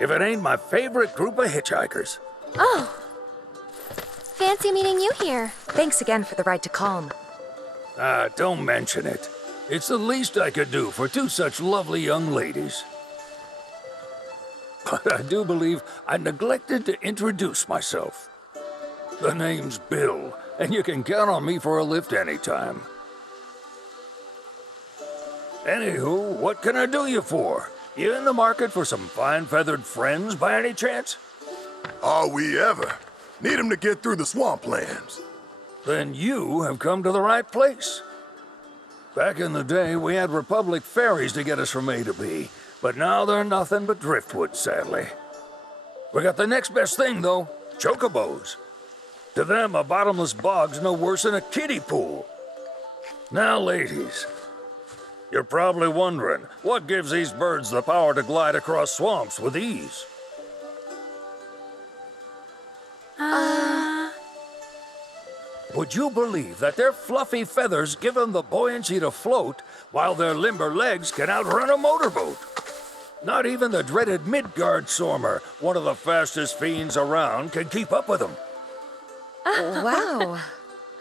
if it ain't my favorite group of hitchhikers. Oh. Fancy meeting you here. Thanks again for the ride to Calm. Don't mention it. It's the least I could do for two such lovely young ladies. But I do believe I neglected to introduce myself. The name's Bill, and you can count on me for a lift anytime. Anywho, what can I do you for? You in the market for some fine-feathered friends by any chance? Are we ever? Need 'em to get through the swamplands. Then you have come to the right place. Back in the day, we had Republic ferries to get us from A to B, but now they're nothing but driftwood, sadly. We got the next best thing, though, Chocobos. To them, a bottomless bog's no worse than a kiddie pool. Now, ladies, you're probably wondering, what gives these birds the power to glide across swamps with ease? Would you believe that their fluffy feathers give them the buoyancy to float, while their limber legs can outrun a motorboat? Not even the dreaded Midgard Sormer, one of the fastest fiends around, can keep up with them. Wow.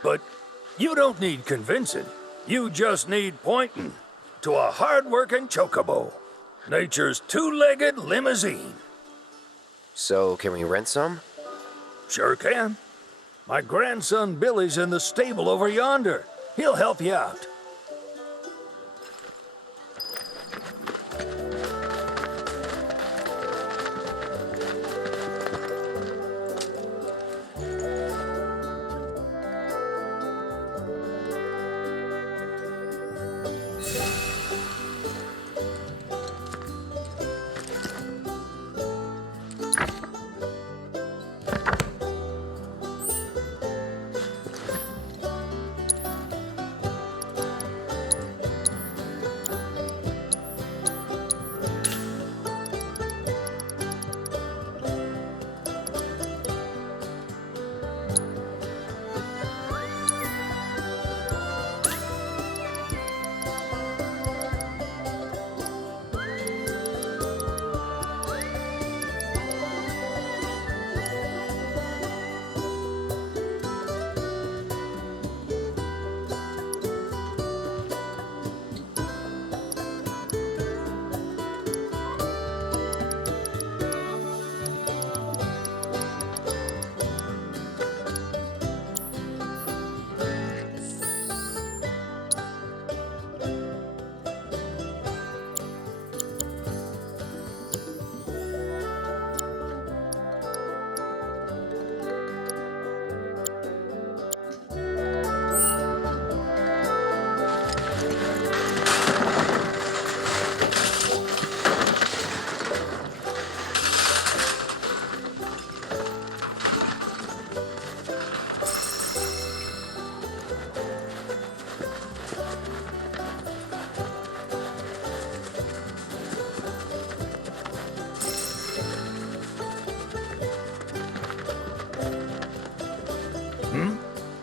But you don't need convincing. You just need pointing to a hard-working Chocobo. Nature's two-legged limousine. So, can we rent some? Sure can. My grandson Billy's in the stable over yonder. He'll help you out.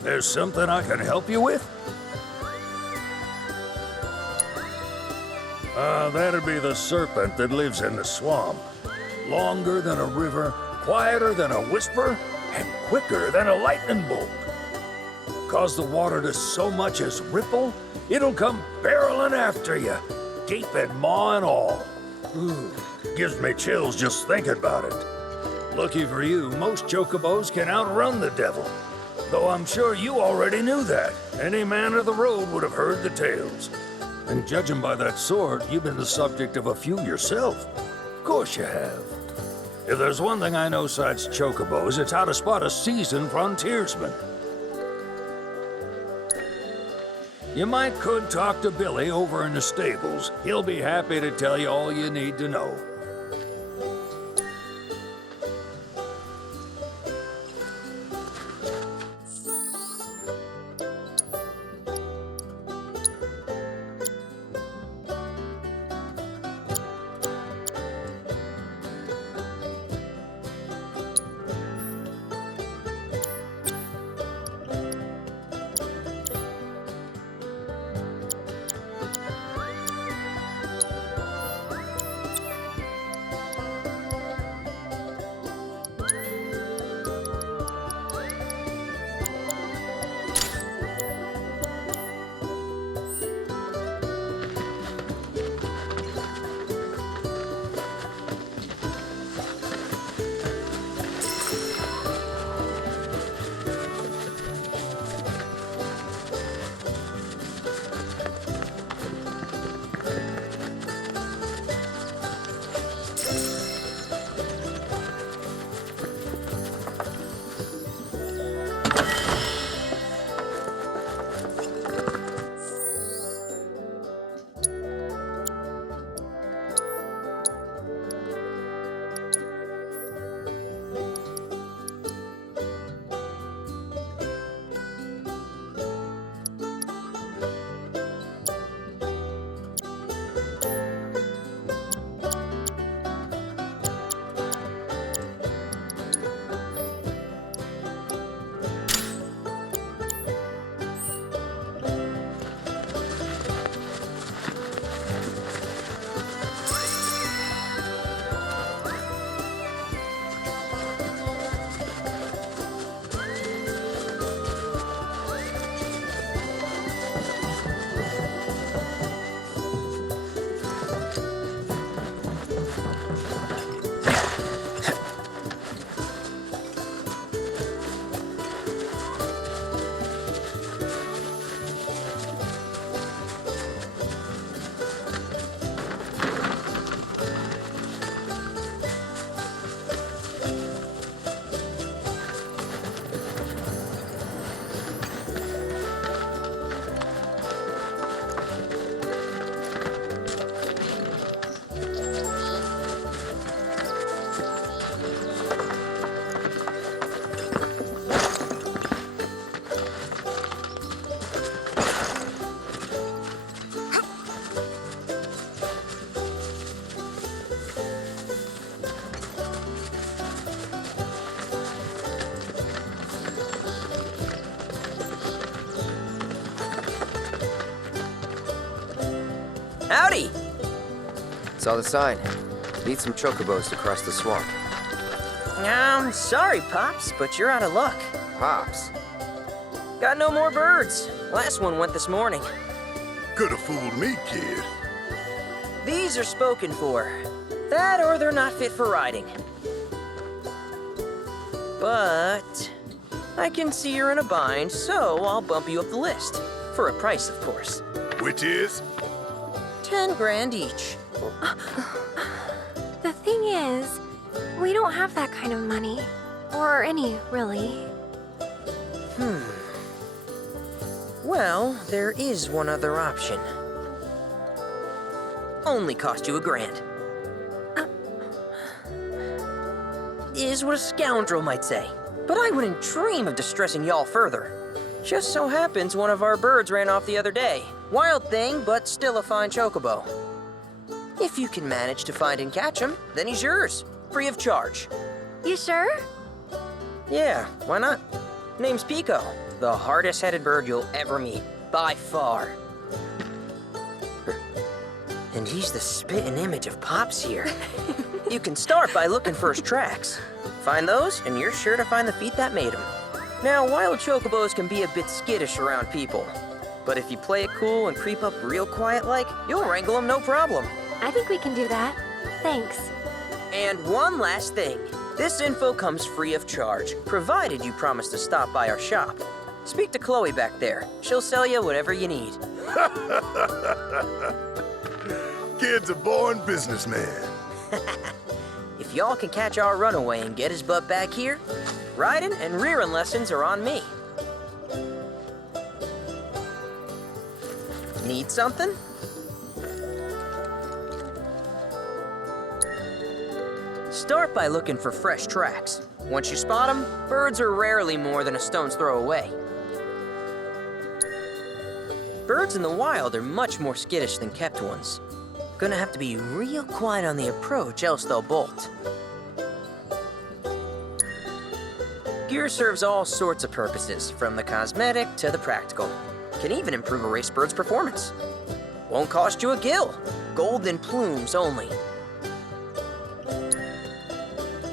There's something I can help you with? That'd be the serpent that lives in the swamp. Longer than a river, quieter than a whisper, and quicker than a lightning bolt. Cause the water to so much as ripple, it'll come barreling after you, gaping maw and all. Ooh, gives me chills just thinking about it. Lucky for you, most chocobos can outrun the devil. Though I'm sure you already knew that. Any man of the road would have heard the tales. And judging by that sword, you've been the subject of a few yourself. Of course you have. If there's one thing I know besides chocobos, it's how to spot a seasoned frontiersman. You could talk to Billy over in the stables. He'll be happy to tell you all you need to know. Howdy! Saw the sign. Need some chocobos to cross the swamp. Sorry, Pops, but you're out of luck. Pops. Got no more birds. Last one went this morning. Could have fooled me, kid. These are spoken for. That or they're not fit for riding. But I can see you're in a bind, so I'll bump you up the list. For a price, of course. Which is? 10 grand each. The thing is, we don't have that kind of money. Or any, really. Well, there is one other option. Only cost you $1,000. Is what a scoundrel might say. But I wouldn't dream of distressing y'all further. Just so happens one of our birds ran off the other day. Wild thing, but still a fine chocobo. If you can manage to find and catch him, then he's yours, free of charge. You sure? Yeah, why not? Name's Pico, the hardest-headed bird you'll ever meet, by far. And he's the spitting image of Pops here. You can start by looking for his tracks. Find those, and you're sure to find the feet that made him. Now, wild chocobos can be a bit skittish around people. But if you play it cool and creep up real quiet-like, you'll wrangle them no problem. I think we can do that. Thanks. And one last thing. This info comes free of charge, provided you promise to stop by our shop. Speak to Chloe back there. She'll sell you whatever you need. Kid's a born businessman. If y'all can catch our runaway and get his butt back here, riding and rearing lessons are on me. Need something? Start by looking for fresh tracks. Once you spot them, birds are rarely more than a stone's throw away. Birds in the wild are much more skittish than kept ones. Gonna have to be real quiet on the approach, else they'll bolt. Gear serves all sorts of purposes, from the cosmetic to the practical. Can even improve a race bird's performance. Won't cost you a gill. Golden plumes only.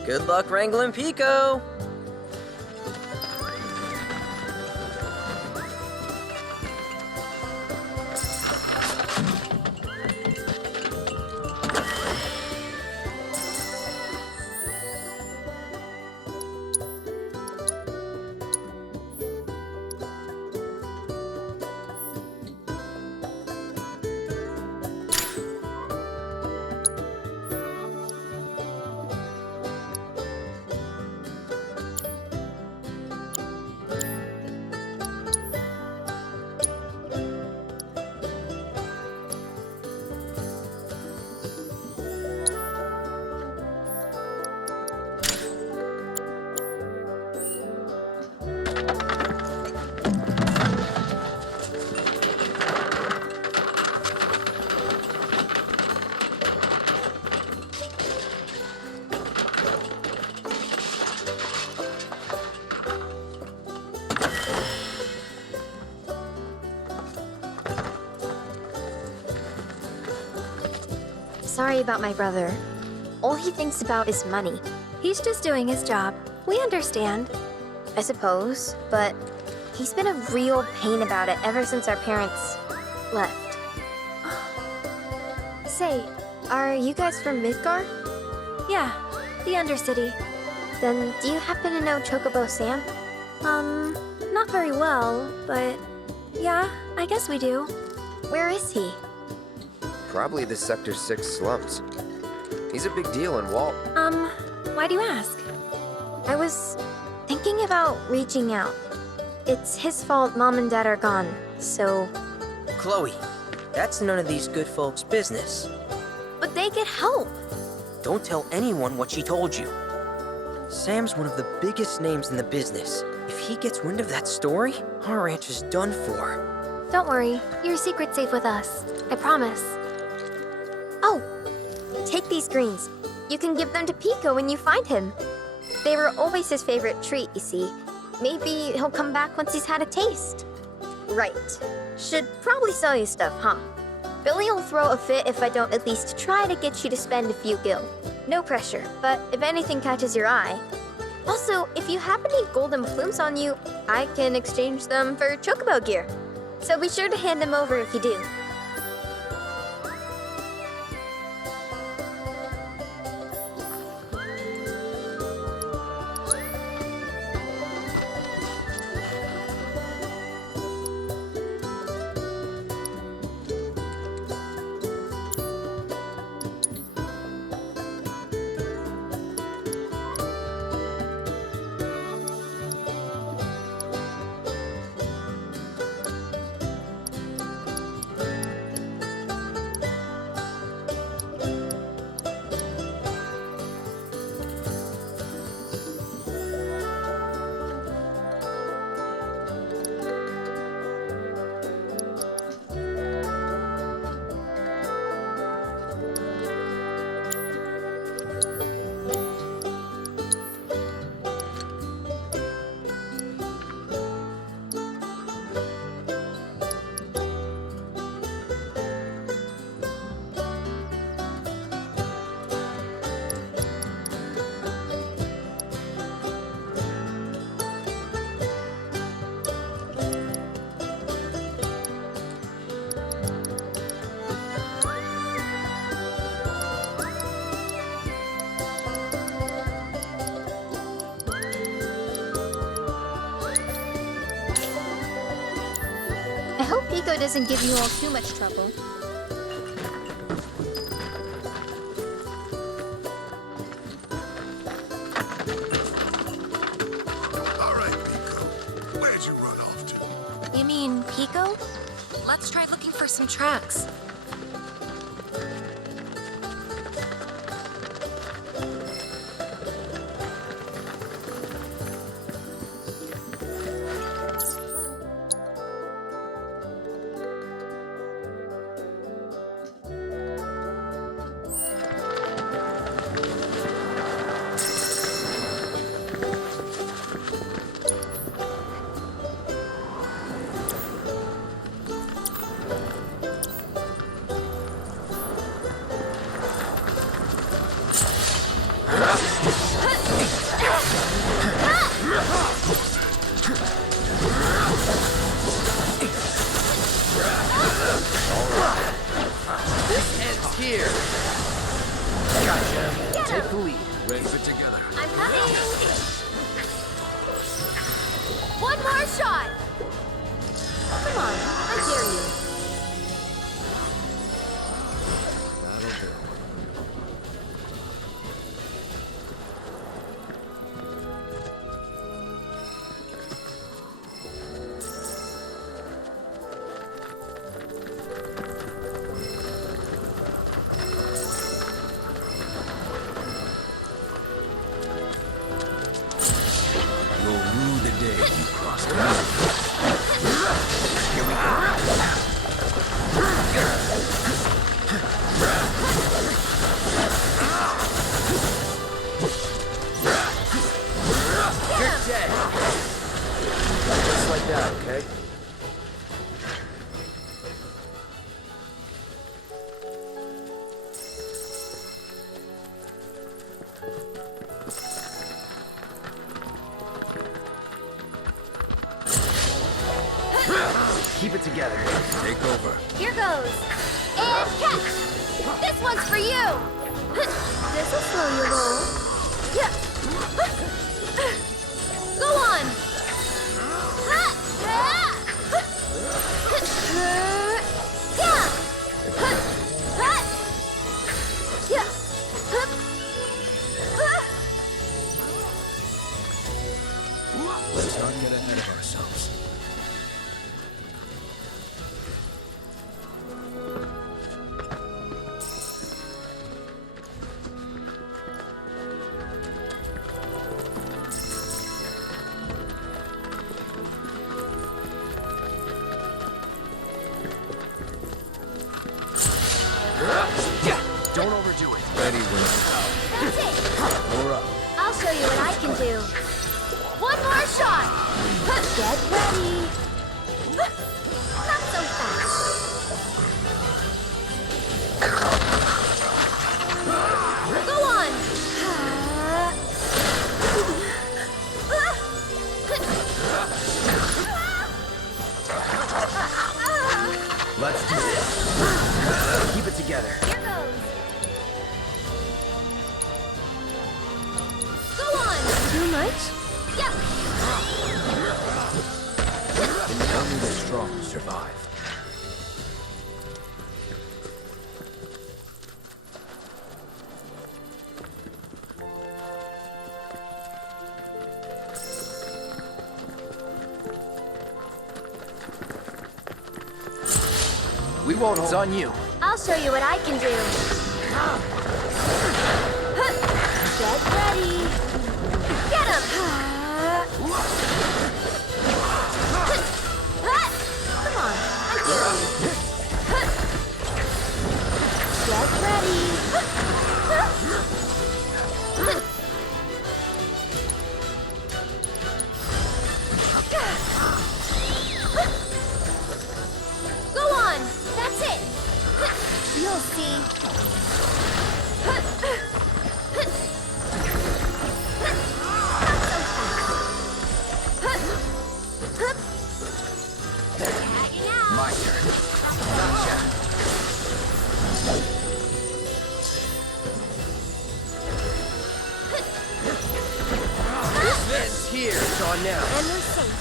Good luck wrangling Pico. sorry about my brother. All he thinks about is money. He's just doing his job. We understand. I suppose, but he's been a real pain about it ever since our parents left. Say, are you guys from Midgar? Yeah, the Undercity. Then do you happen to know Chocobo Sam? Not very well, but yeah, I guess we do. Where is he? Probably the Sector 6 slums. He's a big deal in Walt. Why do you ask? I was thinking about reaching out. It's his fault Mom and Dad are gone, so... Chloe, that's none of these good folks' business. But they get help! Don't tell anyone what she told you. Sam's one of the biggest names in the business. If he gets wind of that story, our ranch is done for. Don't worry, your secret's safe with us. I promise. Oh! Take these greens. You can give them to Pico when you find him. They were always his favorite treat, you see. Maybe he'll come back once he's had a taste. Right. Should probably sell you stuff, huh? Billy will throw a fit if I don't at least try to get you to spend a few gil. No pressure, but if anything catches your eye. Also, if you have any golden plumes on you, I can exchange them for Chocobo gear. So be sure to hand them over if you do. I hope Pico doesn't give you all too much trouble. All right, Pico. Where'd you run off to? You mean Pico? Let's try looking for some tracks. Here! Gotcha. Take the lead. Ready for together. I'm coming! One more shot! Come on, I dare you. That'll do. You'll rue the day you crossed the line. Here we go. You're dead! Just like that, okay? Keep it together. Take over. Here goes. And catch! This one's for you! This'll slow your roll. Yeah. Go on! Let's not get ahead of ourselves. Don't overdo it. Ready, Will. That's it! We're up. I'll show you what I can do. One more shot! Get ready! Not so fast. Go on! Let's do this. Keep it together. Here goes! Go on! Too much? Yep! Only the strong survive. We won't hold on you. I'll show you what I can do. Get ready. Get him! Come on, I dare you. Get ready. Go on, that's it. You'll see. My turn. Gotcha. This here is on now. And we're safe.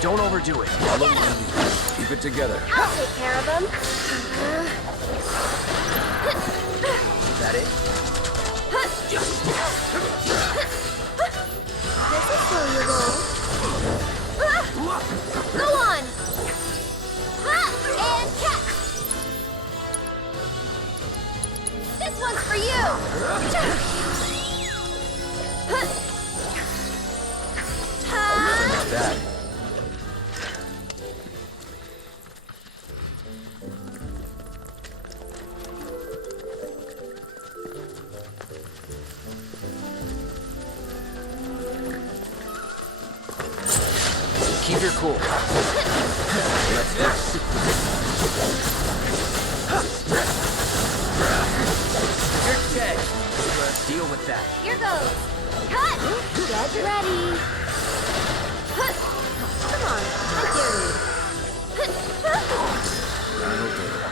Don't overdo it. Follow me. Keep it together. I'll take care of him. Is that it? This will slow your roll. Go on! And catch! This one's for you! Not bad. Keep your cool. Let's go. You're dead. Deal with that. Here goes! Cut! Get ready! Come on, I dare you. That'll do.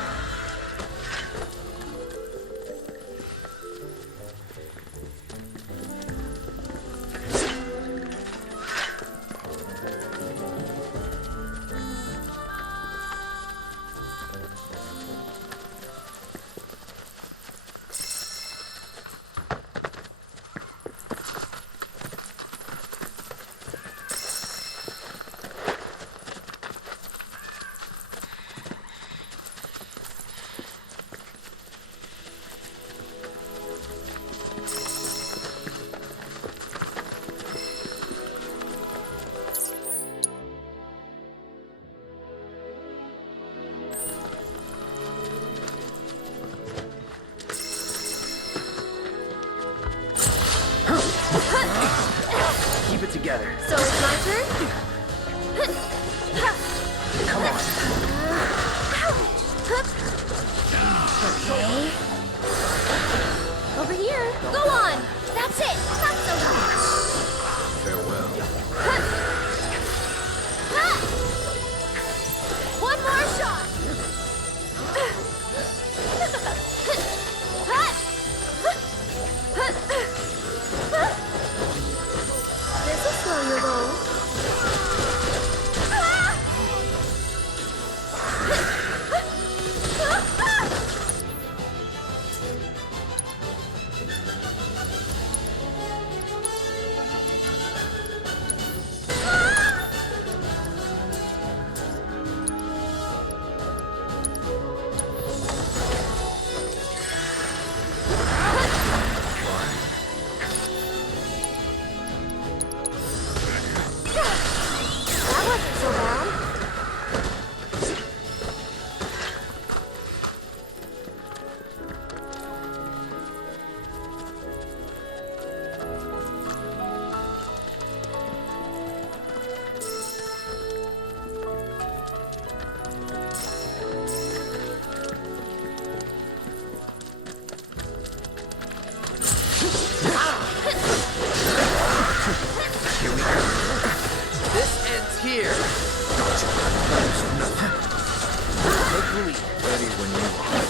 Ready when you are.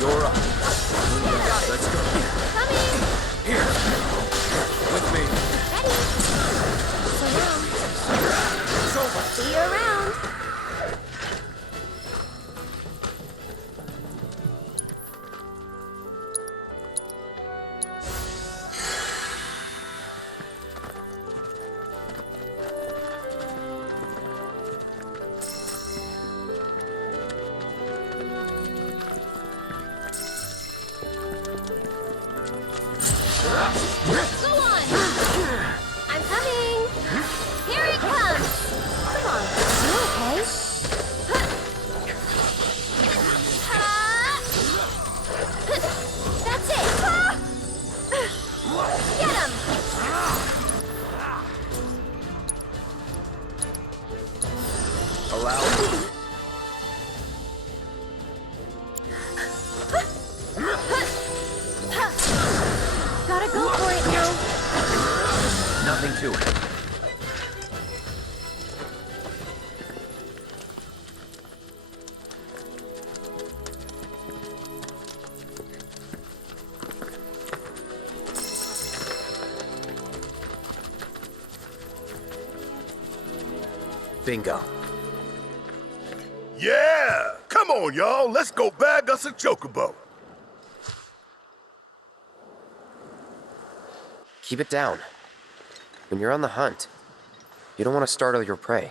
You're up. Let's go. Coming! Here. With me. Ready? So now, It's over. see you around. Go on! I'm coming! Here it comes! Come on, you okay? That's it! Get him! Allow me. Gotta go for it now. Nothing to it. Bingo. Yeah! Come on, y'all. Let's go bag us a Chocobo. Keep it down. When you're on the hunt, you don't want to startle your prey.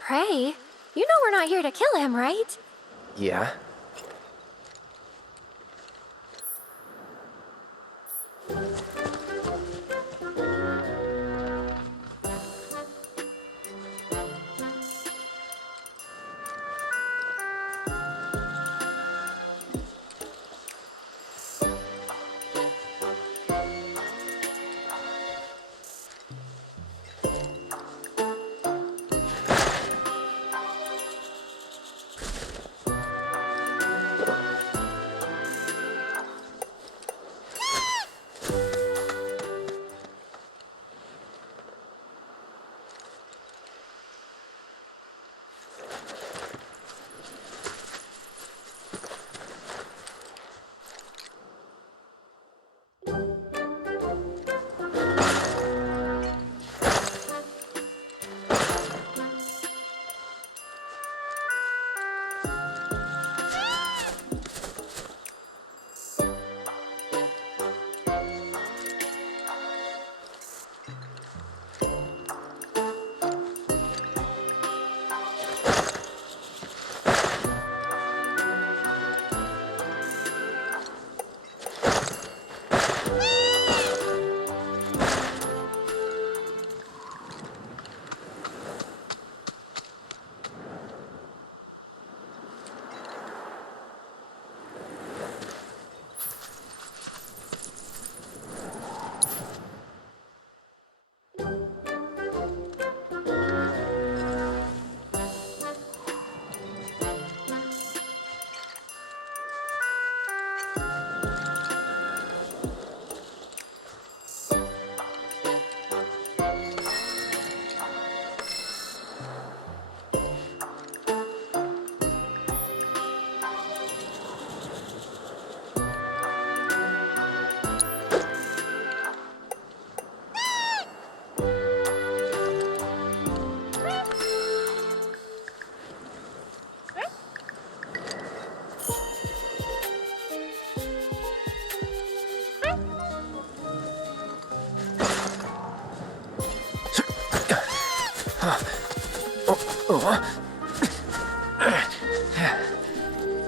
Pray? You know we're not here to kill him, right? Yeah?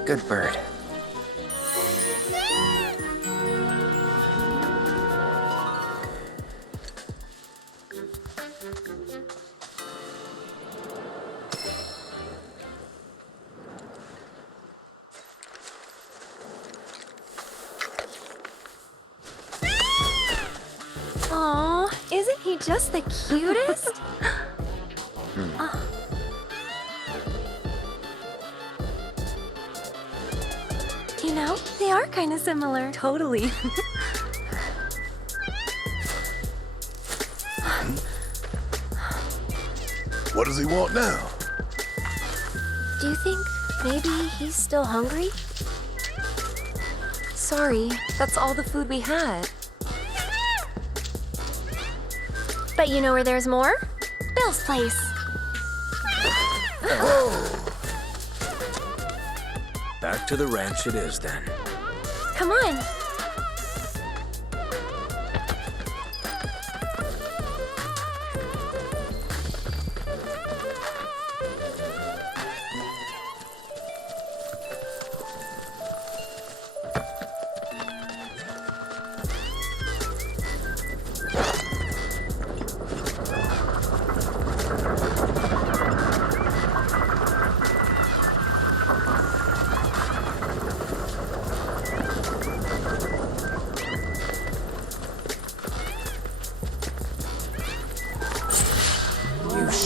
Good bird. Aw, isn't he just the cutest? You know, they are kind of similar. Totally. What does he want now? Do you think maybe he's still hungry? Sorry, that's all the food we had. But you know where there's more? Bill's place. Back to the ranch it is then. Come on.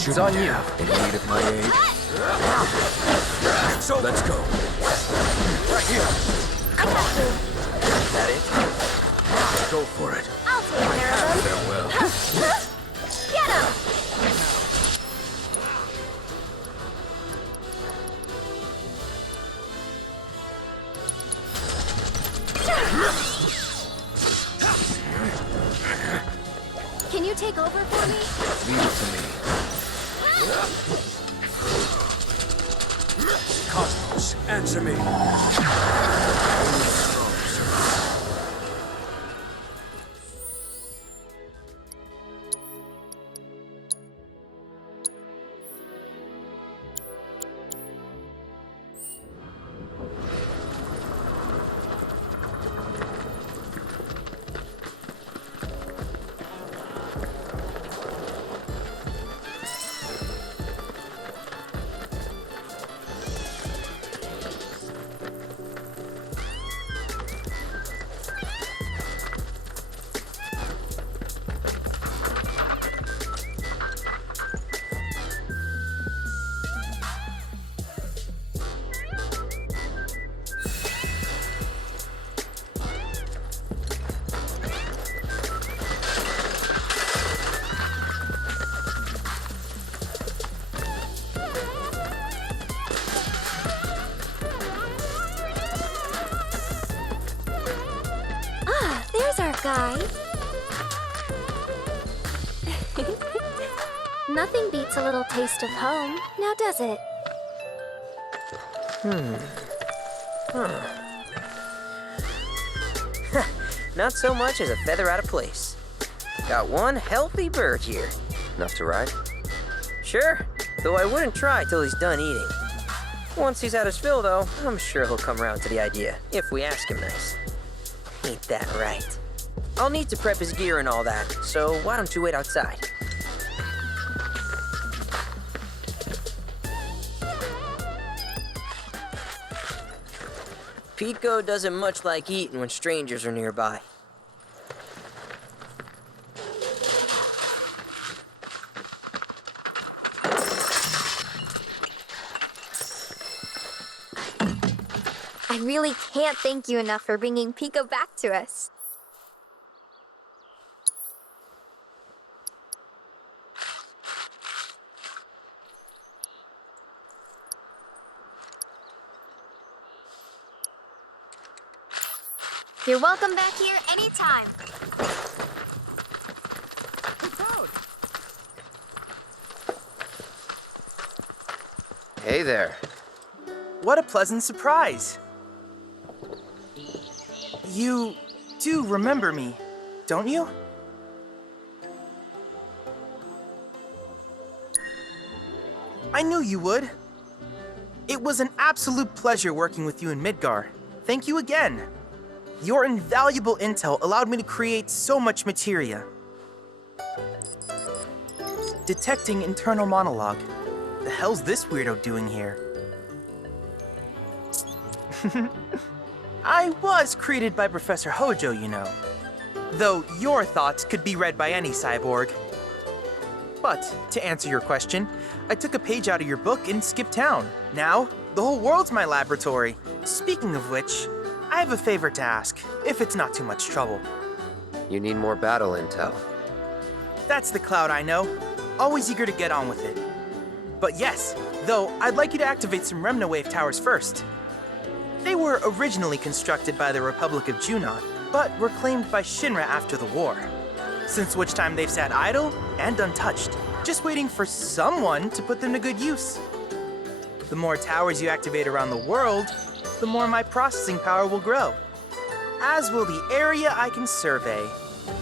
It's on you. In need of my aid? So let's go. Right here. Is that it? Go for it. I'll take care of him. Farewell. Get him! Can you take over for me? Leave it to me. Cosmos, answer me. There's our guy. Nothing beats a little taste of home, now does it? Not so much as a feather out of place. Got one healthy bird here. Enough to ride? Sure, though I wouldn't try till he's done eating. Once he's had his fill, though, I'm sure he'll come around to the idea, if we ask him nice. Ain't that right? I'll need to prep his gear and all that, so why don't you wait outside? Pico doesn't much like eating when strangers are nearby. I really can't thank you enough for bringing Pico back to us. You're welcome back here anytime. Hey there. What a pleasant surprise. You do remember me, don't you? I knew you would. It was an absolute pleasure working with you in Midgar. Thank you again. Your invaluable intel allowed me to create so much materia. Detecting internal monologue. The hell's this weirdo doing here? I was created by Professor Hojo, you know. Though your thoughts could be read by any cyborg. But, to answer your question, I took a page out of your book and skipped town. Now, the whole world's my laboratory. Speaking of which, I have a favor to ask, if it's not too much trouble. You need more battle intel. That's the Cloud I know. Always eager to get on with it. But yes, though I'd like you to activate some Remna Wave towers first. They were originally constructed by the Republic of Junon, but were claimed by Shinra after the war. Since which time they've sat idle and untouched, just waiting for someone to put them to good use. The more towers you activate around the world, the more my processing power will grow. As will the area I can survey.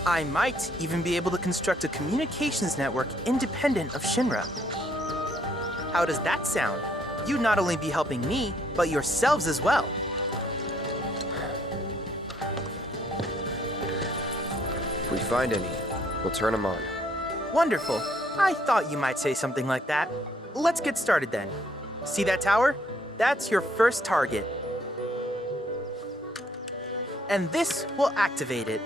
I might even be able to construct a communications network independent of Shinra. How does that sound? You'd not only be helping me, but yourselves as well. If we find any, we'll turn them on. Wonderful. I thought you might say something like that. Let's get started then. See that tower? That's your first target. And this will activate it.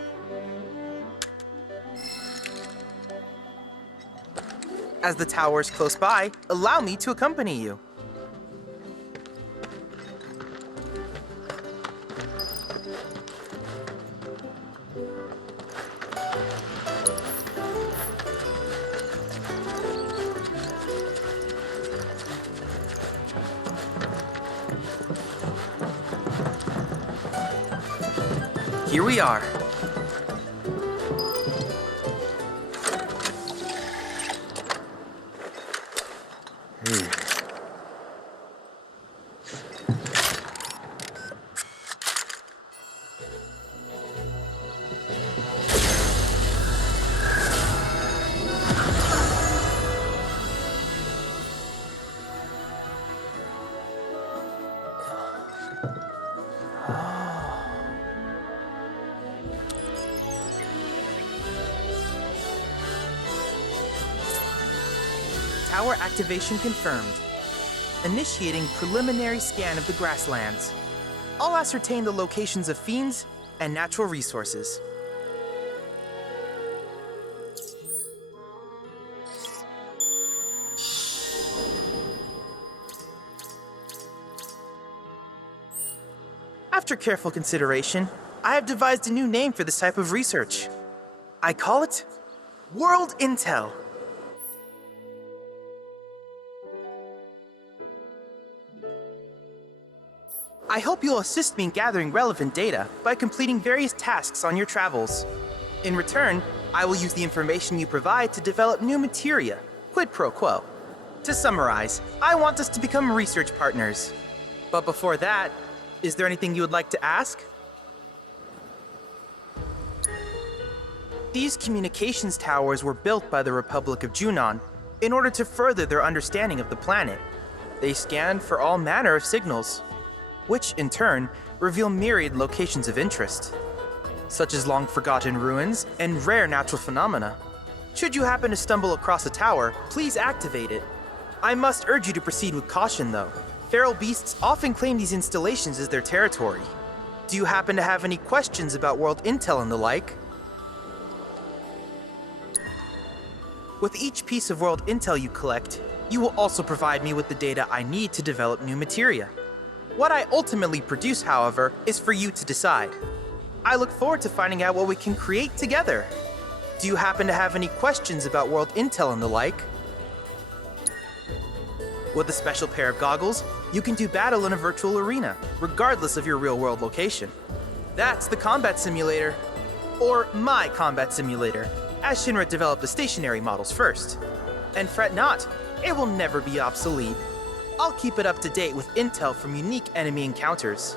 As the tower is close by, allow me to accompany you. Here we are. Tower activation confirmed. Initiating preliminary scan of the grasslands. I'll ascertain the locations of fiends and natural resources. After careful consideration, I have devised a new name for this type of research. I call it World Intel. I hope you'll assist me in gathering relevant data by completing various tasks on your travels. In return, I will use the information you provide to develop new materia, quid pro quo. To summarize, I want us to become research partners. But before that, is there anything you would like to ask? These communications towers were built by the Republic of Junon in order to further their understanding of the planet. They scanned for all manner of signals, which in turn reveal myriad locations of interest, such as long-forgotten ruins and rare natural phenomena. Should you happen to stumble across a tower, please activate it. I must urge you to proceed with caution, though. Feral beasts often claim these installations as their territory. Do you happen to have any questions about world intel and the like? With each piece of world intel you collect, you will also provide me with the data I need to develop new materia. What I ultimately produce, however, is for you to decide. I look forward to finding out what we can create together. Do you happen to have any questions about world intel and the like? With a special pair of goggles, you can do battle in a virtual arena, regardless of your real-world location. That's the combat simulator. Or my combat simulator, as Shinra developed the stationary models first. And fret not, it will never be obsolete. I'll keep it up to date with intel from unique enemy encounters.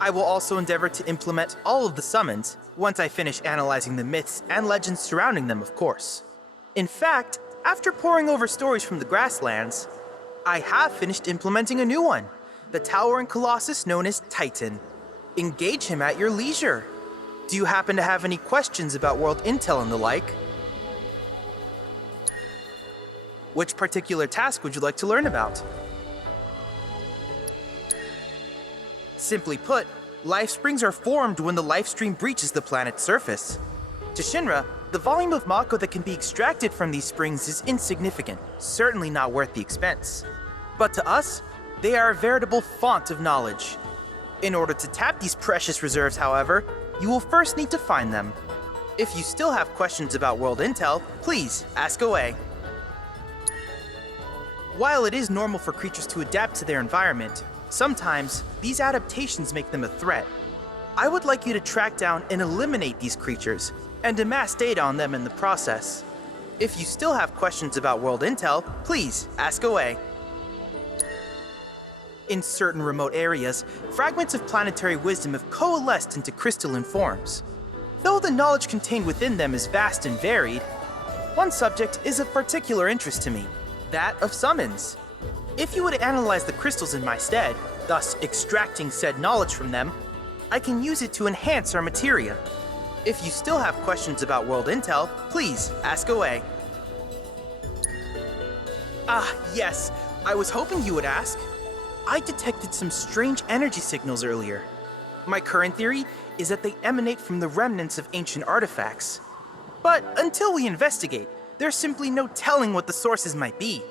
I will also endeavor to implement all of the summons once I finish analyzing the myths and legends surrounding them, of course. In fact, after poring over stories from the grasslands, I have finished implementing a new one, the towering colossus known as Titan. Engage him at your leisure. Do you happen to have any questions about world intel and the like? Which particular task would you like to learn about? Simply put, life springs are formed when the life stream breaches the planet's surface. To Shinra, the volume of Mako that can be extracted from these springs is insignificant, certainly not worth the expense. But to us, they are a veritable font of knowledge. In order to tap these precious reserves, however, you will first need to find them. If you still have questions about world intel, please ask away. While it is normal for creatures to adapt to their environment, sometimes these adaptations make them a threat. I would like you to track down and eliminate these creatures, and amass data on them in the process. If you still have questions about world intel, please ask away. In certain remote areas, fragments of planetary wisdom have coalesced into crystalline forms. Though the knowledge contained within them is vast and varied, one subject is of particular interest to me, that of summons. If you would analyze the crystals in my stead, thus extracting said knowledge from them, I can use it to enhance our materia. If you still have questions about world intel, please ask away. Ah, yes, I was hoping you would ask. I detected some strange energy signals earlier. My current theory is that they emanate from the remnants of ancient artifacts. But until we investigate, there's simply no telling what the sources might be.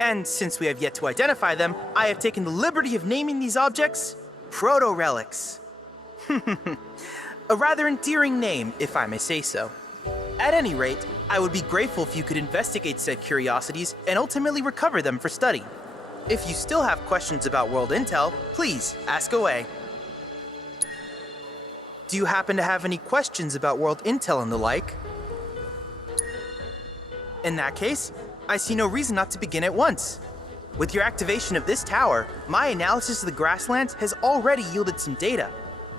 And since we have yet to identify them, I have taken the liberty of naming these objects proto-relics. A rather endearing name, if I may say so. At any rate, I would be grateful if you could investigate said curiosities and ultimately recover them for study. If you still have questions about world intel, please ask away. Do you happen to have any questions about world intel and the like? In that case, I see no reason not to begin at once. With your activation of this tower, my analysis of the grasslands has already yielded some data.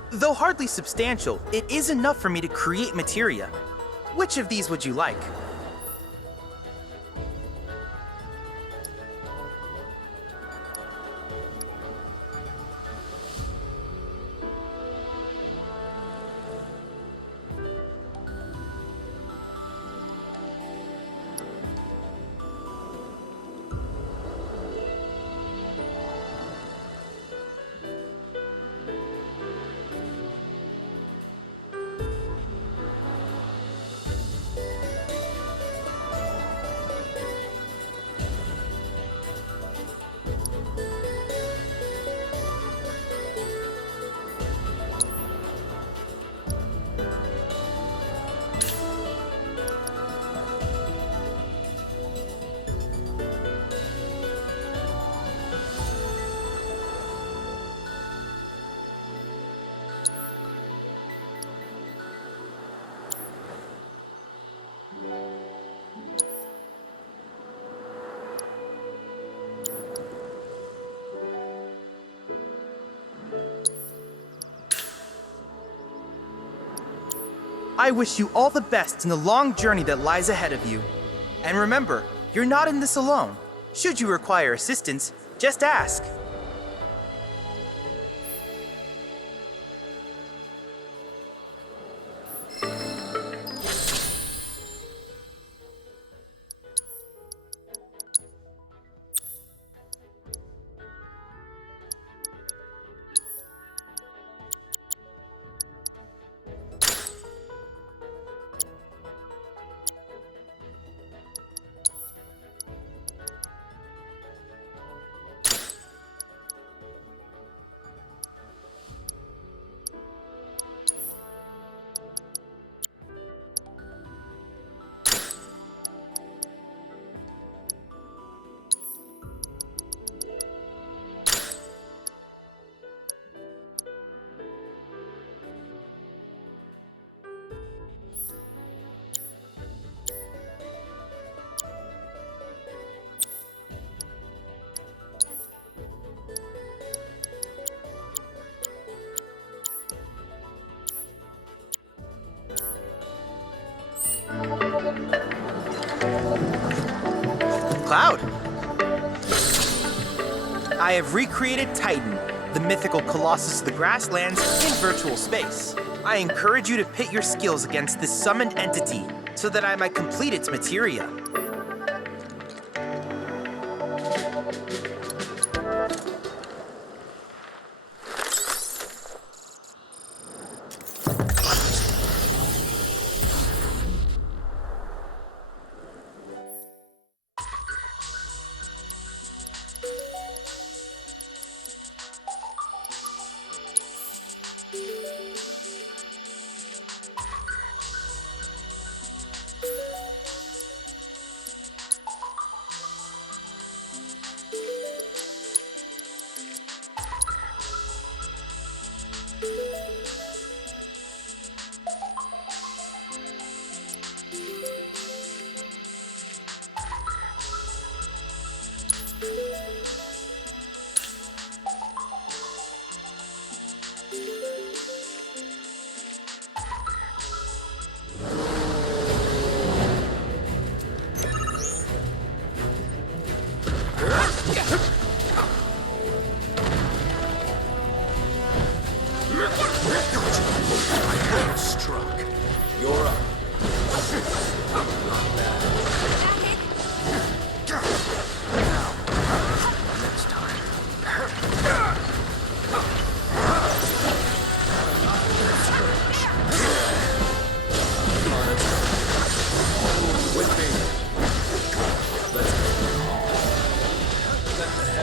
Though hardly substantial, it is enough for me to create materia. Which of these would you like? I wish you all the best in the long journey that lies ahead of you. And remember, you're not in this alone. Should you require assistance, just ask. Cloud! I have recreated Titan, the mythical colossus of the grasslands, in virtual space. I encourage you to pit your skills against this summoned entity so that I might complete its materia.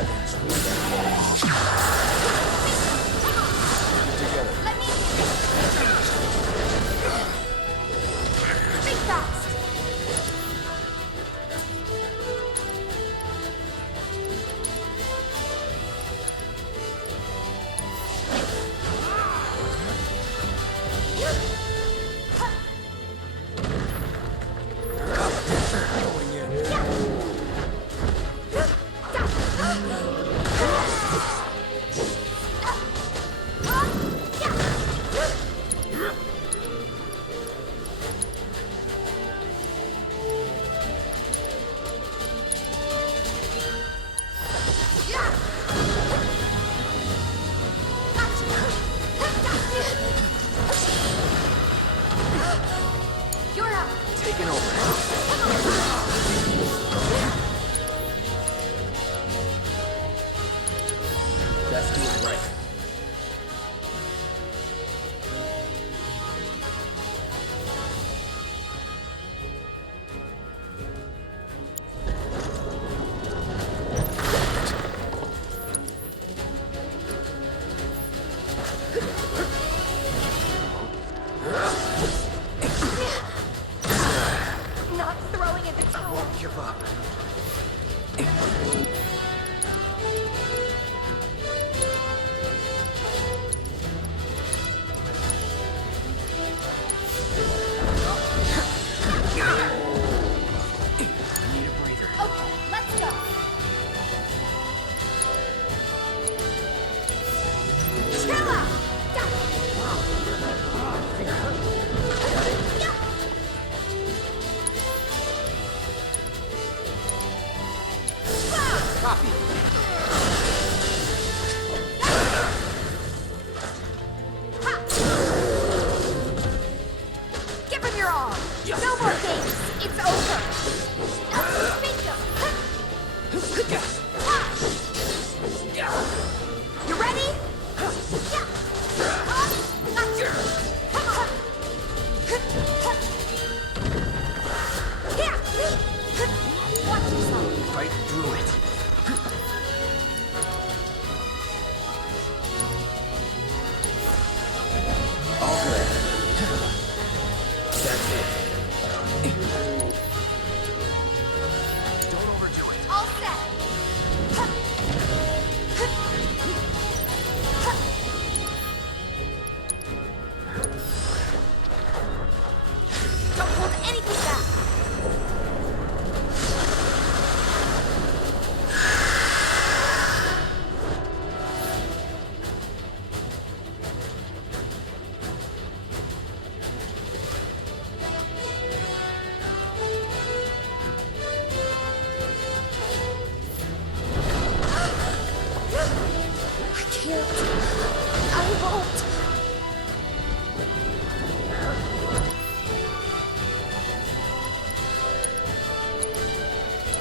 heavens roar that together. Let me. Think fast. Going in. You're up. Taking over. Let's do it right. Not throwing in the towel. Won't give up. Need a breather. Okay, let's go. Trilla! Copy. Give him your all. No more games. It's over. Bingo. You ready? Come on. Watch yourself. Fight through it. All good. That's it. Don't overdo it. All set. Don't hold anything back. I can't. I won't.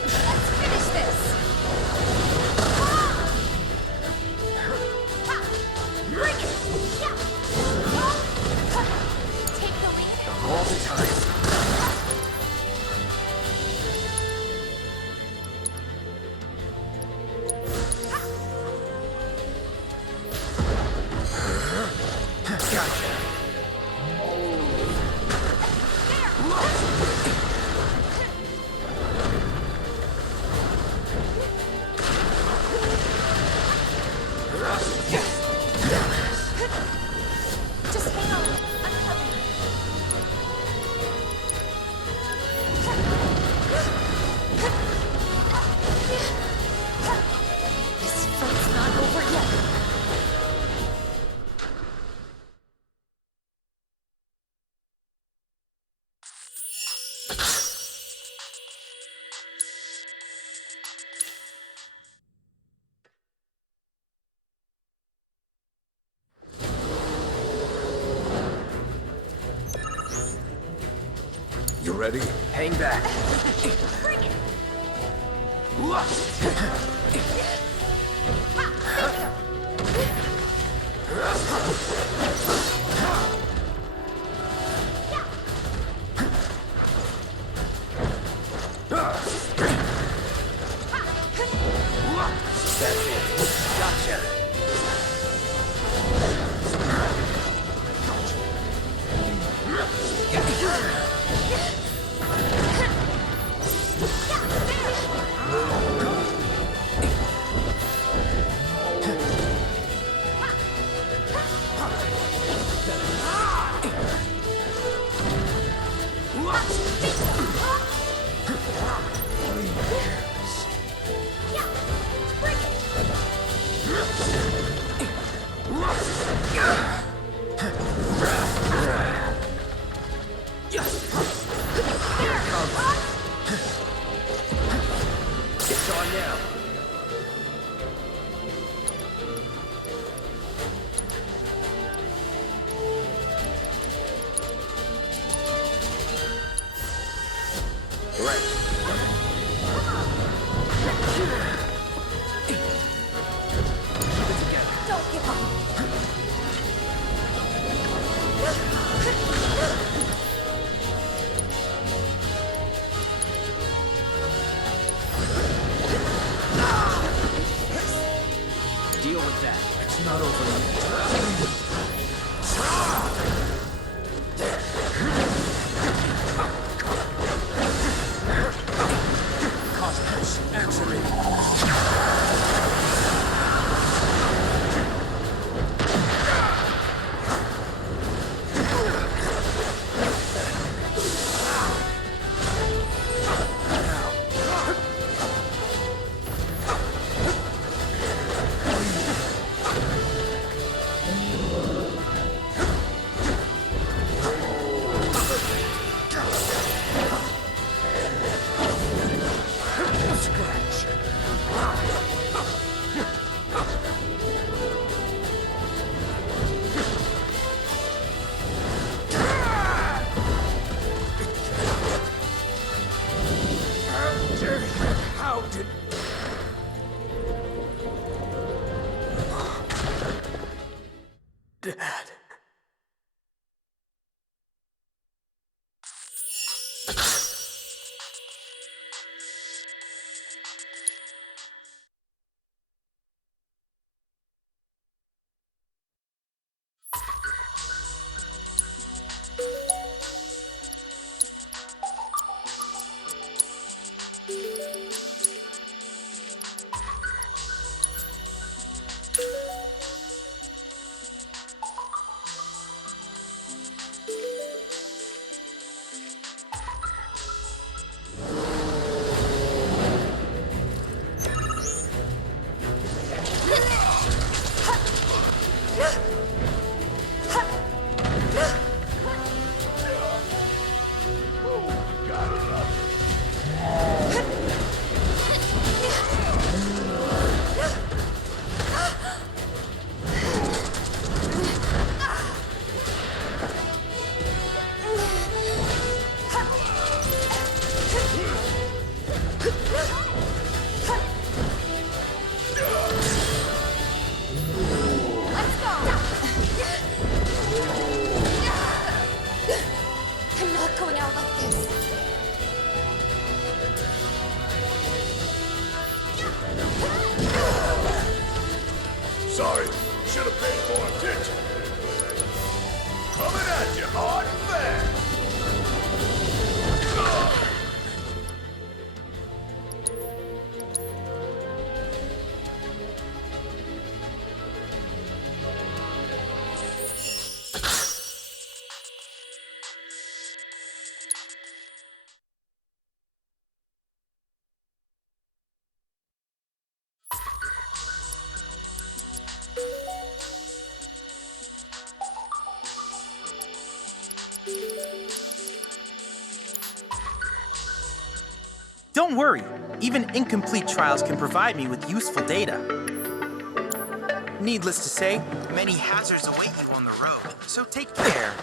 Let's finish this. Bring it. Take the lead. All the time. Gotcha. Just hang on. I'm coming. This fight's not over yet. You ready? Hang back. Bring it. That's Gotcha. It's on now. Right. Don't give up. Deal with that. It's not over yet. Cosmos, answer me. How did... Dad. I'm not going out like this. Sorry, should have paid more attention. Coming at you hard and fast. Don't worry, even incomplete trials can provide me with useful data. Needless to say, many hazards await you on the road, so take care.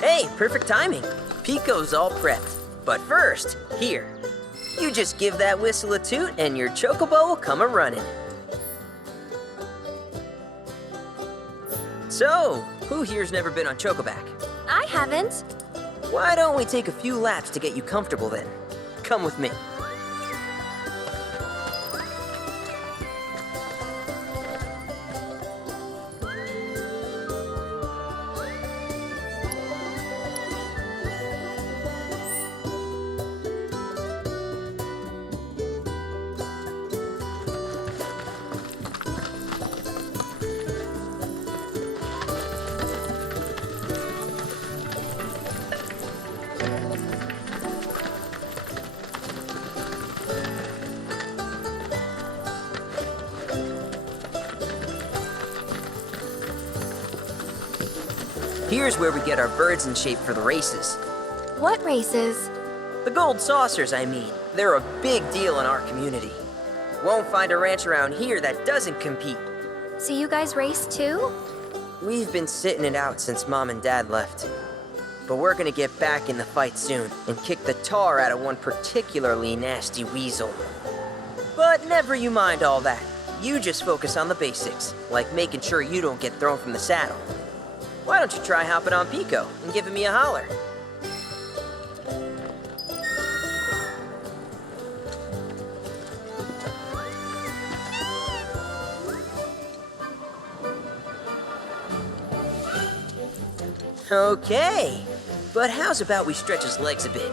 Hey, Perfect timing. Pico's all prepped. But first, here. You just give that whistle a toot and your Chocobo will come a-running. So, who here's never been on Chocoback? I haven't. Why don't we take a few laps to get you comfortable then? Come with me. Here's where we get our birds in shape for the races. What races? The gold saucers, I mean. They're a big deal in our community. Won't find a ranch around here that doesn't compete. So you guys race too? We've been sitting it out since Mom and Dad left. But we're gonna get back in the fight soon and kick the tar out of one particularly nasty weasel. But never you mind all that. You just focus on the basics, like making sure you don't get thrown from the saddle. Why don't you try hopping on Pico and giving me a holler? Okay, but how's about we stretch his legs a bit?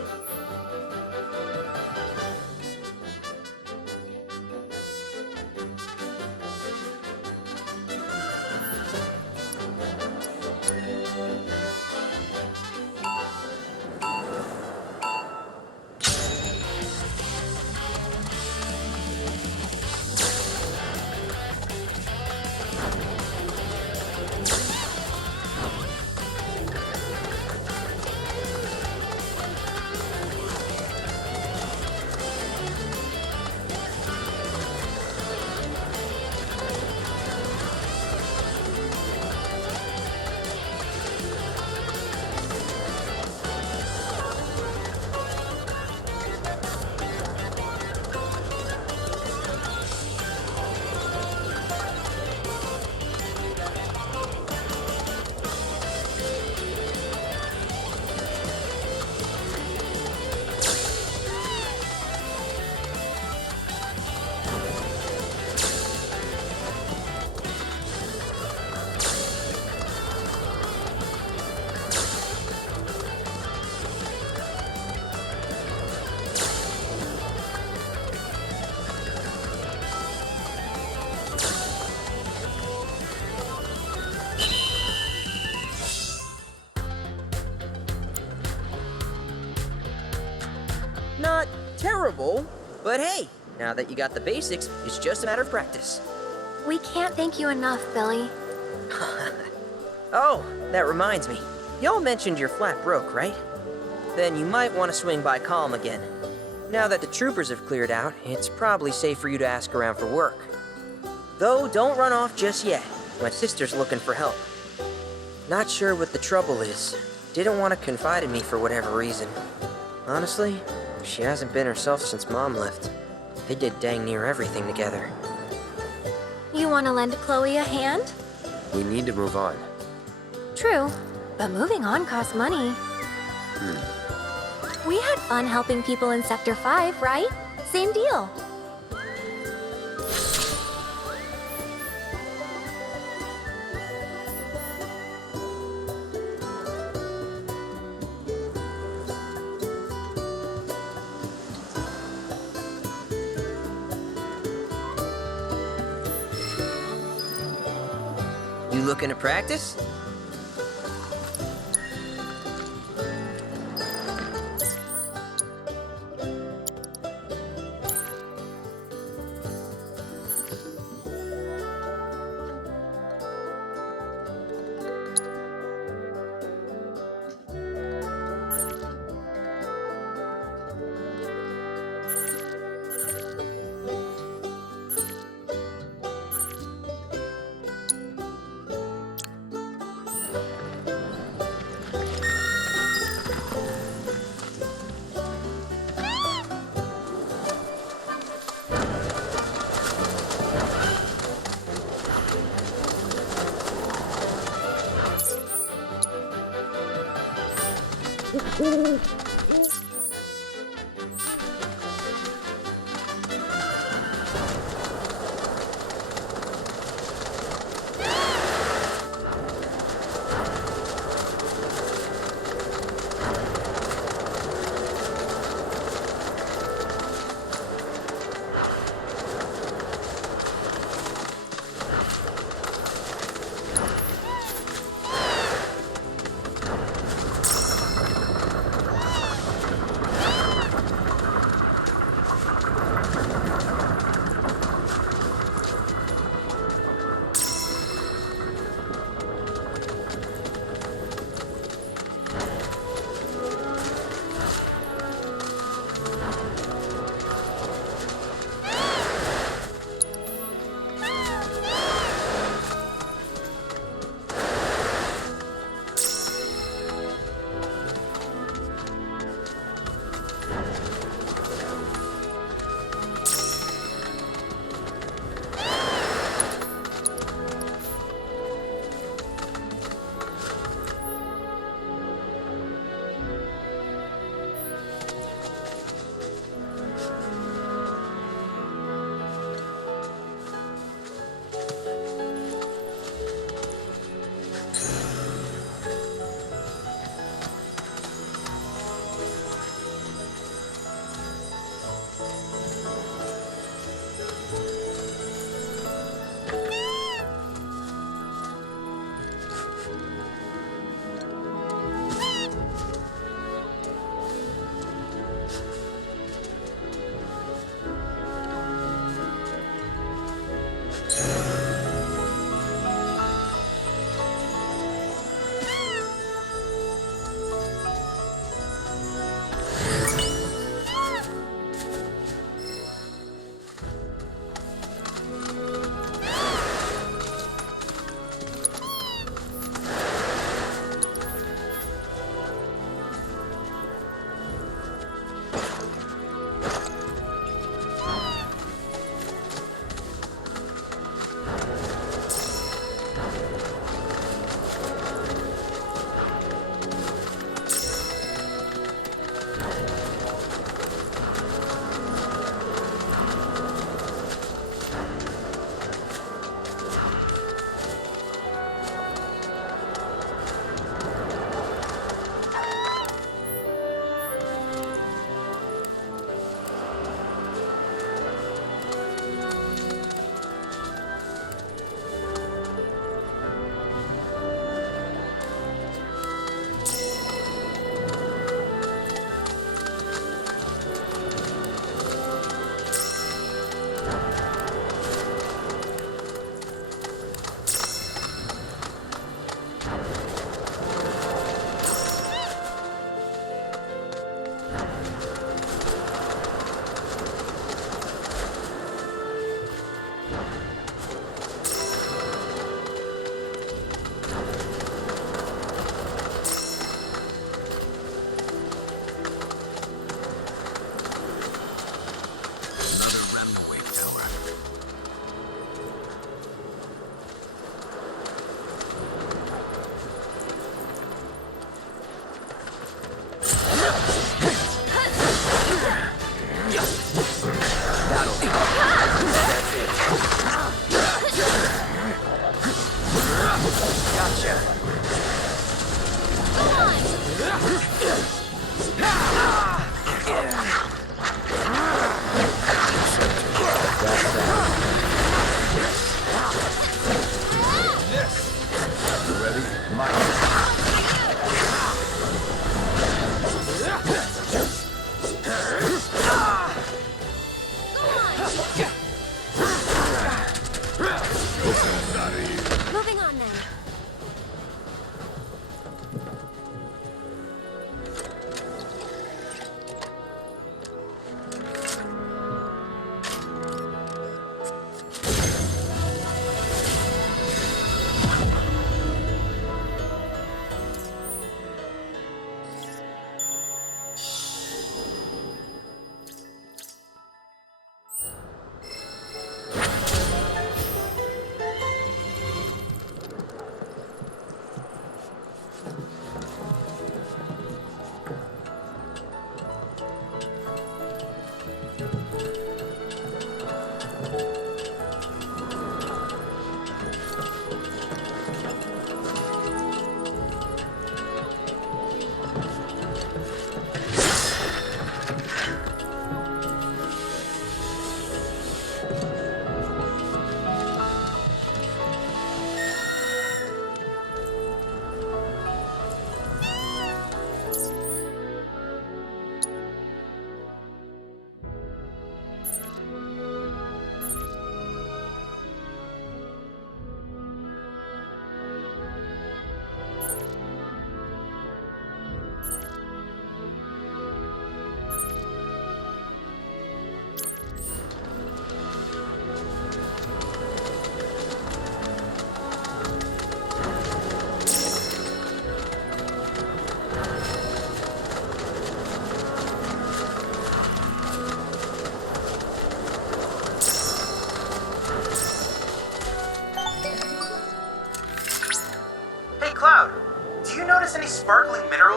Not terrible, but hey, now that you got the basics, it's just a matter of practice. We can't thank you enough, Billy. Oh, that reminds me. Y'all mentioned your flat broke, right? Then you might want to swing by Calm again. Now that the troopers have cleared out, it's probably safe for you to ask around for work. Though, don't run off just yet. My sister's looking for help. Not sure what the trouble is. Didn't want to confide in me for whatever reason. Honestly, she hasn't been herself since Mom left. They did dang near everything together. You want to lend Chloe a hand? We need to move on. True, but moving on costs money. We had fun helping people in Sector 5, right? Same deal. You looking to practice?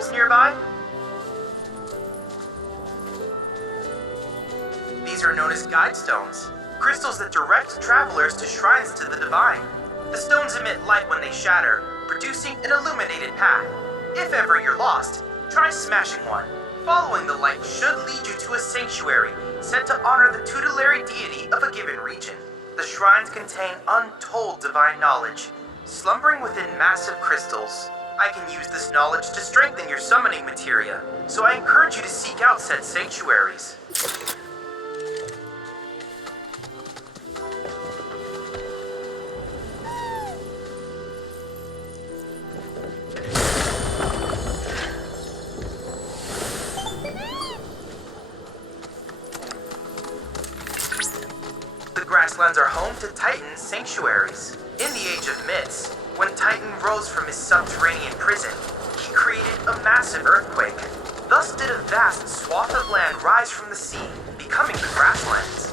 crystals nearby? These are known as guide stones, crystals that direct travelers to shrines to the divine. The stones emit light when they shatter, producing an illuminated path. If ever you're lost, try smashing one. Following the light should lead you to a sanctuary set to honor the tutelary deity of a given region. The shrines contain untold divine knowledge, slumbering within massive crystals. I can use this knowledge to strengthen your summoning materia, so I encourage you to seek out said sanctuaries. The grasslands are home to Titan's sanctuaries. In the Age of Myths, when Titan rose from his subterranean prison, he created a massive earthquake. Thus did a vast swath of land rise from the sea, becoming the grasslands.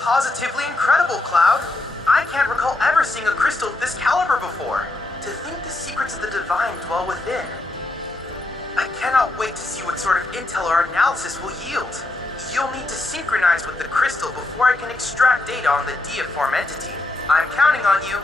Positively incredible, Cloud. I can't recall ever seeing a crystal of this caliber before. To think the secrets of the divine dwell within. I cannot wait to see what sort of intel our analysis will yield. You'll need to synchronize with the crystal before I can extract data on the deiform entity. I'm counting on you.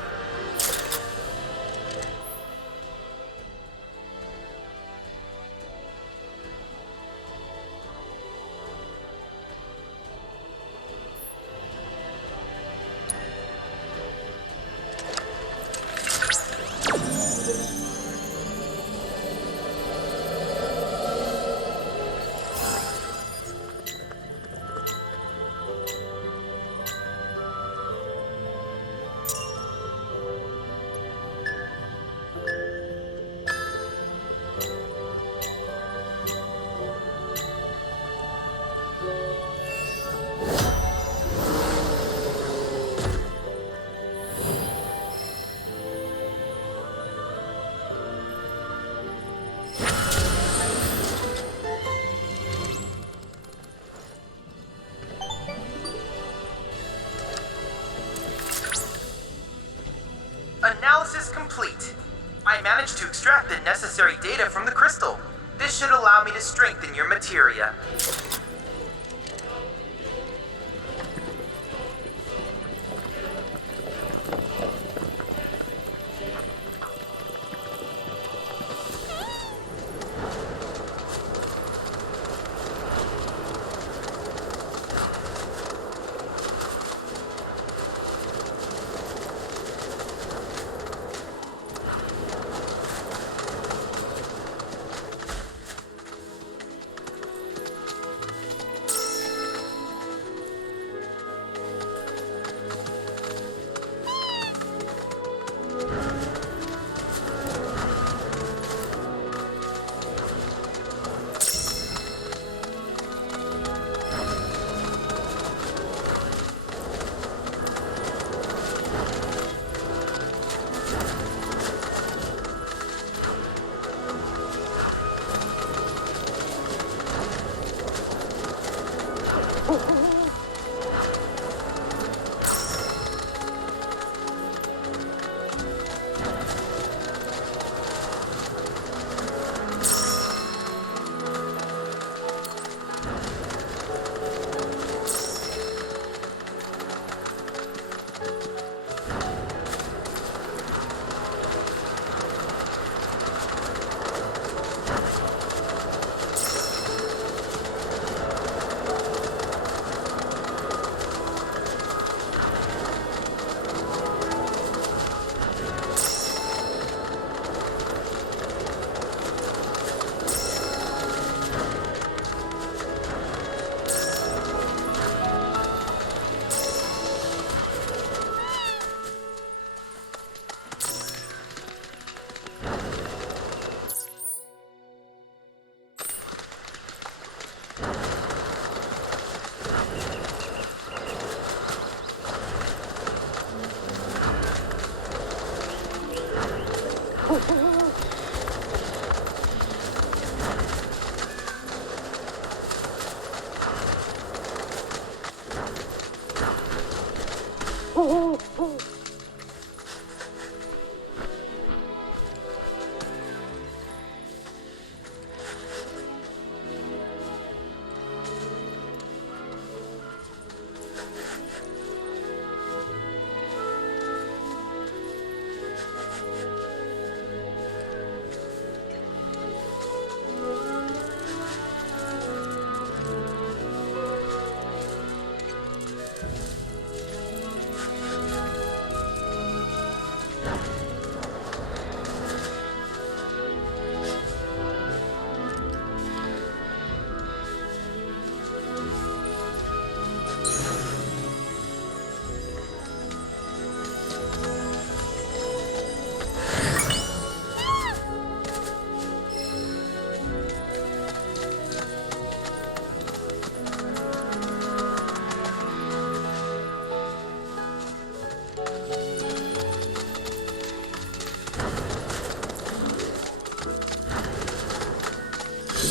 Analysis complete. I managed to extract the necessary data from the crystal. This should allow me to strengthen your materia.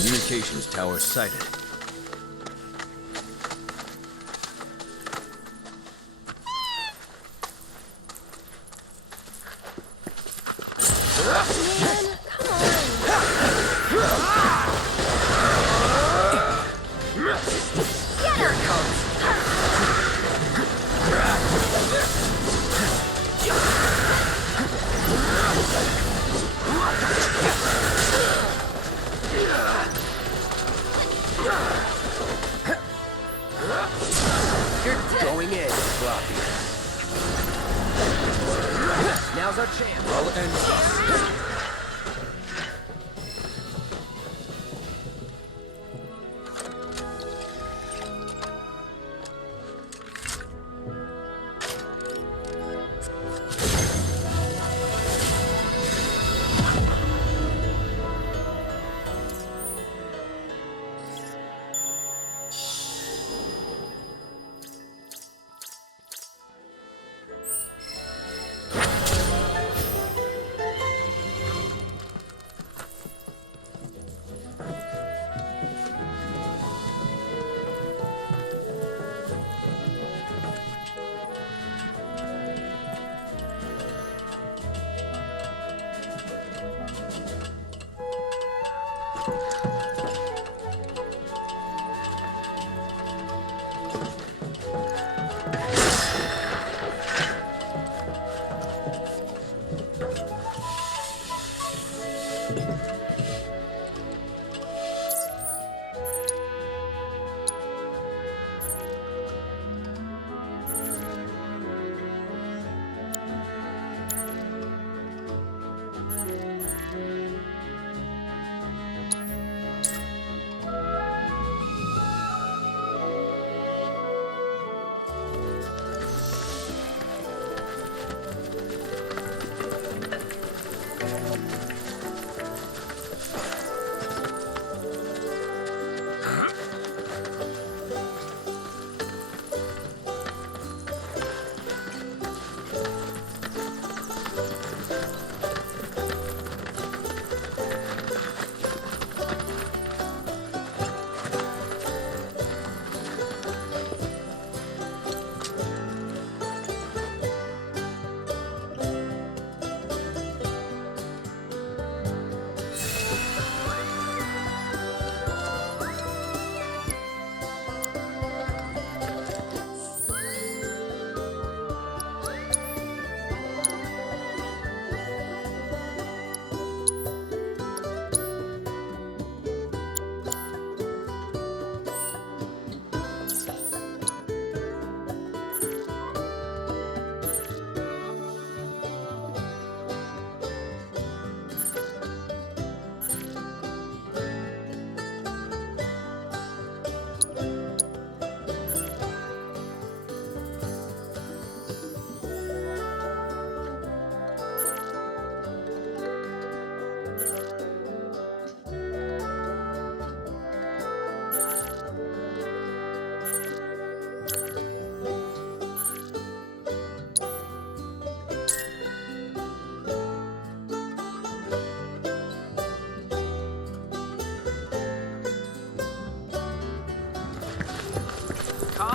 Communications tower sighted. Going in, Floppy. Now's our chance. I'll end this.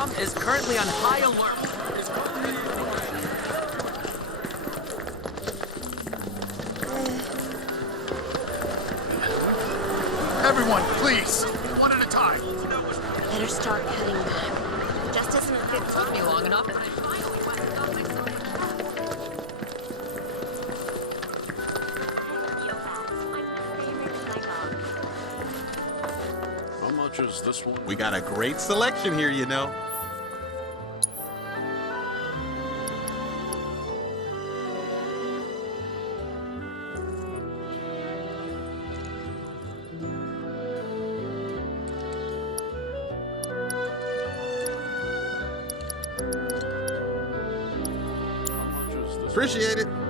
Swamp is currently on high alert. Everyone, please! One at a time. Better start heading back. Just isn't a good took me long enough. How much is this one? We got a great selection here, you know. Appreciate it.